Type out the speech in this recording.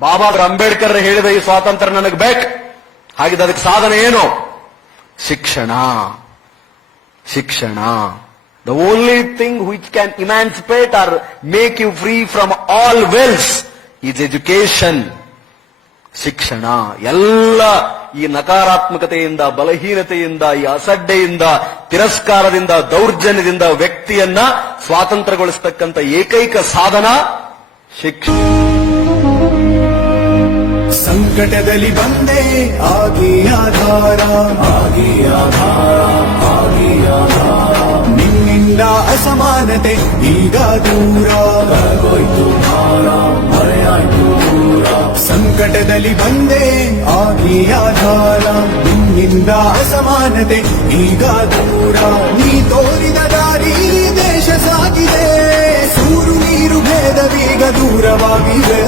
ಬಾಬಾ ಅಂಬೇಡ್ಕರ್ ಹೇಳಿದ ಈ ಸ್ವಾತಂತ್ರ್ಯ ನನಗೆ ಬೇಕು. ಹಾಗಿದ್ದ ಅದಕ್ಕೆ ಸಾಧನೆ ಏನು? ಶಿಕ್ಷಣ. ಶಿಕ್ಷಣ. The only thing which can emancipate or make you free from all evils is education. ಶಿಕ್ಷಣ. ಎಲ್ಲ ಈ ನಕಾರಾತ್ಮಕತೆಯಿಂದ, ಬಲಹೀನತೆಯಿಂದ, ಈ ಅಸಡ್ಡೆಯಿಂದ, ತಿರಸ್ಕಾರದಿಂದ, ದೌರ್ಜನ್ಯದಿಂದ ವ್ಯಕ್ತಿಯನ್ನ ಸ್ವಾತಂತ್ರ್ಯಗೊಳಿಸತಕ್ಕಂಥ ಏಕೈಕ ಸಾಧನ ಶಿಕ್ಷಣ. ಸಂಕಟದಲ್ಲಿ ಬಂದೆ ಆಗಿ ಆಧಾರ, ಆಗಿ ಆಧಾರ, ಆಗಿ ಆಧಾರ. ನಿನ್ನಿಂದ ಅಸಮಾನತೆ ಈಗ ದೂರ, ಹೋಯ್ತು ಭಾರ, ಮರೆಯಾಯ್ತು ದೂರ. ಸಂಕಟದಲ್ಲಿ ಬಂದೆ ಆಗಿ ಆಧಾರ, ನಿನ್ನಿಂದ ಅಸಮಾನತೆ ಈಗ ದೂರ. ನೀ ತೋರಿದ ದಾರಿ ದೇಶ ಸಾಗಿದೆ, ಸೂರು ನೀರು ಭೇದವೀಗ ದೂರವಾಗಿದೆ.